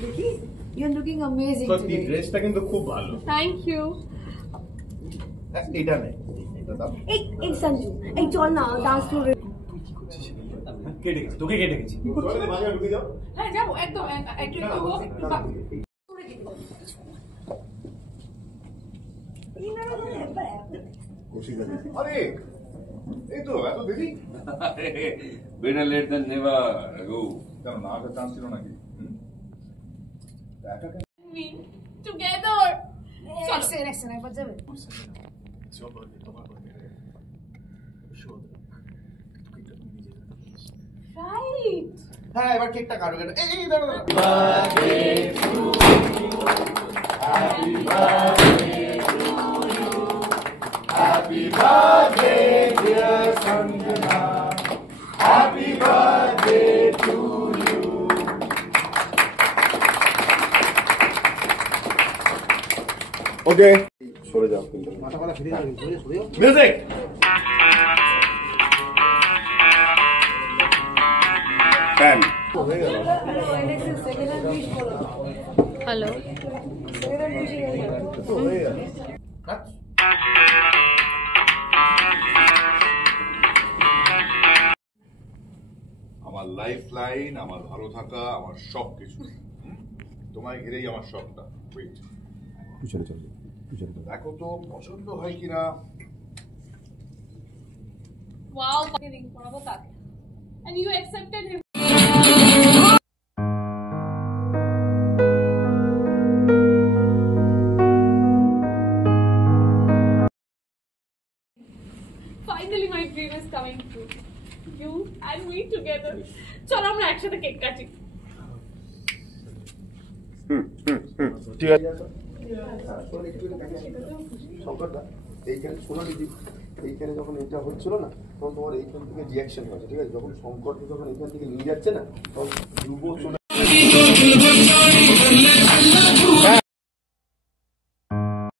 You're looking amazing সত্যি today. ড্রেসটা কিন্তু খুব ভালো। Thank you. এটা নেই, এটা দাও। এই সঞ্জু, এই চল না ডান্স ফ্লোরে। তুই কি করছিস? কেটে গেছি, তোকে কেটে গেছি। চলে মাঝে ঢুকে যাও। হ্যাঁ যাবো একদম একটু আরে এই তো এত দেরি better late than never go. কেন না আসার চান্স ছিল নাকি? me together. নেক্সট একবার যাবে। Right. হ্যাঁ এবার কেকটা কাটো কেটে এই দাঁড়া Happy birthday dear Sanjana Happy birthday to you Okay সরে যাও কিন্তু মাথা মাথা ফিরে যাও সরে যাও মিউজিক Ten. Hello. আমার লাইফ লাইন, আমার ভালো থাকা, আমার সব কিছু তোমায় ঘিরেই আমার সবটা। দেখো তো পছন্দ হয় কিনা। Wow. And you accepted him. Finally, my dream is coming true. You and me together. চলো আমরা একসাথে কেক কাটি। ঠিক আছে সম্পর্কটা এইখানে শোনো দিদি এইখানে যখন এটা হচ্ছিল না তখন তোমার এইখান থেকে রিয়াকশন হয়েছে ঠিক আছে যখন শঙ্করকে যখন এইখান থেকে নিয়ে যাচ্ছে না তখন ধ্রুব চলে